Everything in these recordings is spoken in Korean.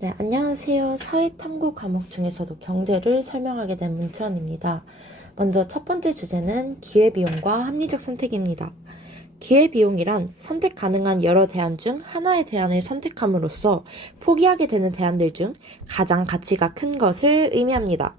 네, 안녕하세요. 사회탐구 과목 중에서도 경제를 설명하게 된 문채원입니다. 먼저 첫 번째 주제는 기회비용과 합리적 선택입니다. 기회비용이란 선택 가능한 여러 대안 중 하나의 대안을 선택함으로써 포기하게 되는 대안들 중 가장 가치가 큰 것을 의미합니다.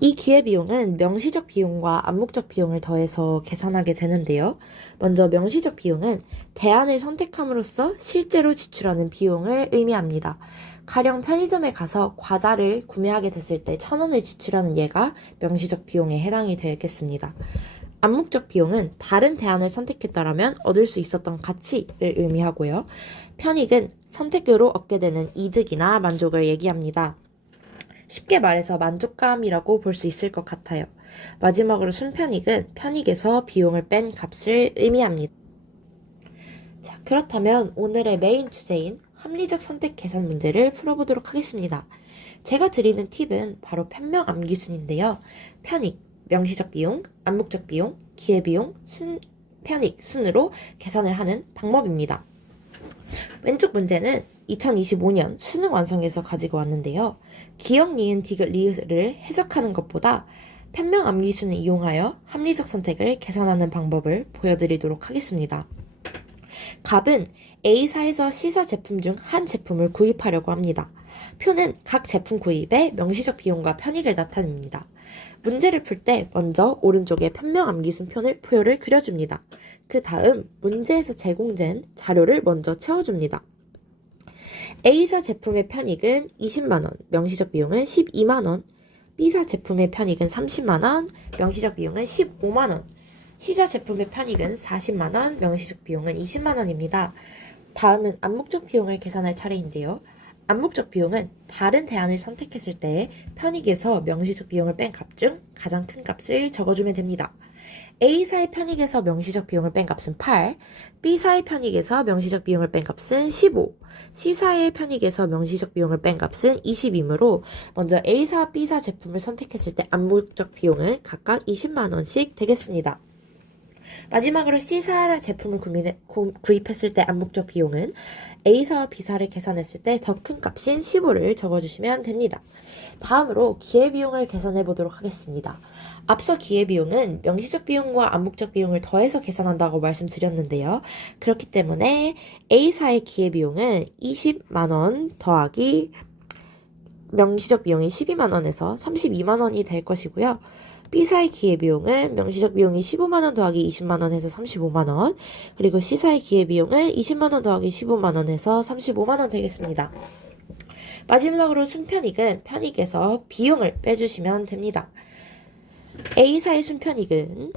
이 기회비용은 명시적 비용과 암묵적 비용을 더해서 계산하게 되는데요. 먼저 명시적 비용은 대안을 선택함으로써 실제로 지출하는 비용을 의미합니다. 가령 편의점에 가서 과자를 구매하게 됐을 때 1,000원을 지출하는 예가 명시적 비용에 해당이 되겠습니다. 암묵적 비용은 다른 대안을 선택했다라면 얻을 수 있었던 가치를 의미하고요. 편익은 선택으로 얻게 되는 이득이나 만족을 얘기합니다. 쉽게 말해서 만족감이라고 볼 수 있을 것 같아요. 마지막으로 순편익은 편익에서 비용을 뺀 값을 의미합니다. 자, 그렇다면 오늘의 메인 주제인 합리적 선택 계산 문제를 풀어보도록 하겠습니다. 제가 드리는 팁은 바로 편명 암기순인데요. 편익, 명시적 비용, 암묵적 비용, 기회비용, 순편익 순으로 계산을 하는 방법입니다. 왼쪽 문제는 2025년 수능 완성에서 가지고 왔는데요. 기역, 니은, 디귿, 리을을 해석하는 것보다 편명 암기순을 이용하여 합리적 선택을 계산하는 방법을 보여드리도록 하겠습니다. 갑은 A사에서 C사 제품 중 한 제품을 구입하려고 합니다. 표는 각 제품 구입의 명시적 비용과 편익을 나타냅니다. 문제를 풀 때 먼저 오른쪽에 편명 암기순 표를 그려줍니다. 그 다음 문제에서 제공된 자료를 먼저 채워줍니다. A사 제품의 편익은 20만원, 명시적 비용은 12만원, B사 제품의 편익은 30만원, 명시적 비용은 15만원, C사 제품의 편익은 40만원, 명시적 비용은 20만원입니다. 다음은 암묵적 비용을 계산할 차례인데요. 암묵적 비용은 다른 대안을 선택했을 때 편익에서 명시적 비용을 뺀 값 중 가장 큰 값을 적어주면 됩니다. A사의 편익에서 명시적 비용을 뺀 값은 8, B사의 편익에서 명시적 비용을 뺀 값은 15, C사의 편익에서 명시적 비용을 뺀 값은 20이므로 먼저 A사, B사 제품을 선택했을 때 암묵적 비용은 각각 20만원씩 되겠습니다. 마지막으로 C사 제품을 구입했을 때 암묵적 비용은 A사와 B사를 계산했을 때 더 큰 값인 15를 적어주시면 됩니다. 다음으로 기회비용을 계산해 보도록 하겠습니다. 앞서 기회비용은 명시적 비용과 암묵적 비용을 더해서 계산한다고 말씀드렸는데요. 그렇기 때문에 A사의 기회비용은 20만원 더하기 명시적 비용이 12만원에서 32만원이 될 것이고요. B사의 기회비용은 명시적 비용이 15만원 더하기 20만원 해서 35만원, 그리고 C사의 기회비용은 20만원 더하기 15만원 해서 35만원 되겠습니다. 마지막으로 순편익은 편익에서 비용을 빼주시면 됩니다. A사의 순편익은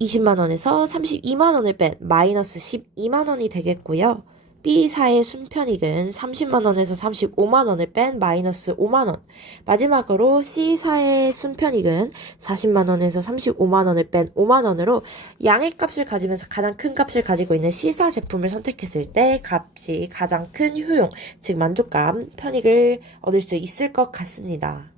20만원에서 32만원을 뺀 마이너스 12만원이 되겠고요. B사의 순편익은 30만원에서 35만원을 뺀 마이너스 5만원. 마지막으로 C사의 순편익은 40만원에서 35만원을 뺀 5만원으로 양의 값을 가지면서 가장 큰 값을 가지고 있는 C사 제품을 선택했을 때 값이 가장 큰 효용, 즉 만족감, 편익을 얻을 수 있을 것 같습니다.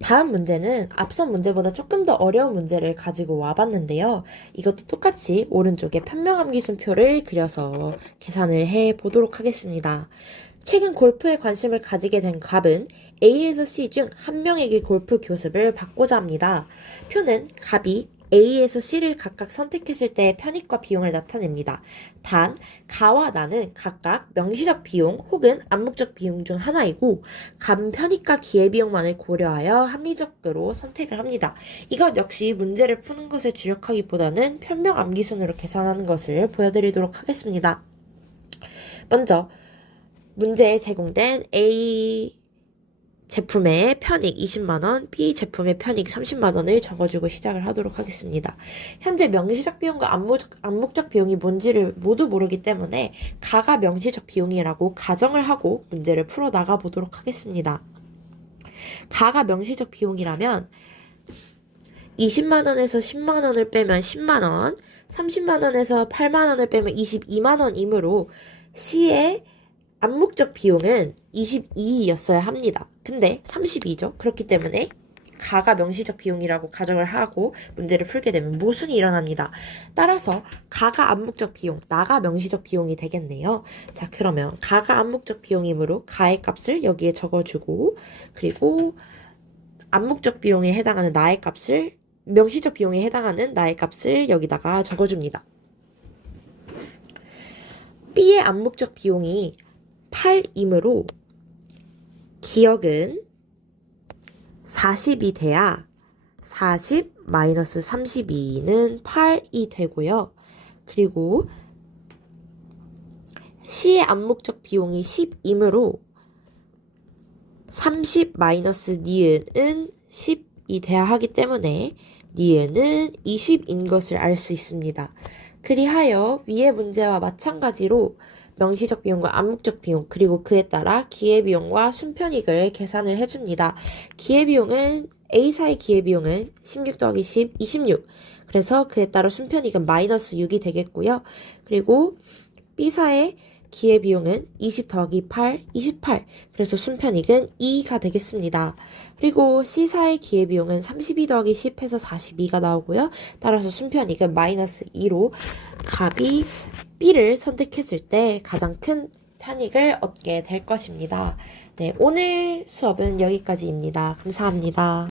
다음 문제는 앞선 문제보다 조금 더 어려운 문제를 가지고 와봤는데요. 이것도 똑같이 오른쪽에 편명함기순표를 그려서 계산을 해보도록 하겠습니다. 최근 골프에 관심을 가지게 된 갑은 A에서 C 중 한 명에게 골프 교습을 받고자 합니다. 표는 갑이 A에서 C를 각각 선택했을 때의 편익과 비용을 나타냅니다. 단, 가와 나는 각각 명시적 비용 혹은 암묵적 비용 중 하나이고 간 편익과 기회비용만을 고려하여 합리적으로 선택을 합니다. 이것 역시 문제를 푸는 것에 주력하기보다는 편명 암기순으로 계산하는 것을 보여드리도록 하겠습니다. 먼저 문제에 제공된 A 제품의 편익 20만원, B 제품의 편익 30만원을 적어주고 시작을 하도록 하겠습니다. 현재 명시적 비용과 암묵적 비용이 뭔지를 모두 모르기 때문에 가가 명시적 비용이라고 가정을 하고 문제를 풀어 나가 보도록 하겠습니다. 가가 명시적 비용이라면 20만원에서 10만원을 빼면 10만원, 30만원에서 8만원을 빼면 22만원이므로 C의 암묵적 비용은 22였어야 합니다. 근데 32죠. 그렇기 때문에 가가 명시적 비용이라고 가정을 하고 문제를 풀게 되면 모순이 일어납니다. 따라서 가가 암묵적 비용, 나가 명시적 비용이 되겠네요. 자, 그러면 가가 암묵적 비용이므로 가의 값을 여기에 적어주고, 그리고 암묵적 비용에 해당하는 나의 값을, 명시적 비용에 해당하는 나의 값을 여기다가 적어줍니다. B의 암묵적 비용이 8이므로 기억은 40이 돼야 40 마이너스 32는 8이 되고요. 그리고 C의 암묵적 비용이 10이므로 30 마이너스 니은은 10이 돼야 하기 때문에 니은은 20인 것을 알 수 있습니다. 그리하여 위의 문제와 마찬가지로 명시적 비용과 암묵적 비용, 그리고 그에 따라 기회비용과 순편익을 계산을 해줍니다. 기회비용은 A사의 기회비용은 16 더하기 10, 26. 그래서 그에 따라 순편익은 마이너스 6이 되겠고요. 그리고 B사의 기회비용은 20 더하기 8, 28. 그래서 순편익은 2가 되겠습니다. 그리고 C사의 기회비용은 32 더하기 10 해서 42가 나오고요. 따라서 순편익은 마이너스 2로 값이 B를 선택했을 때 가장 큰 편익을 얻게 될 것입니다. 네, 오늘 수업은 여기까지입니다. 감사합니다.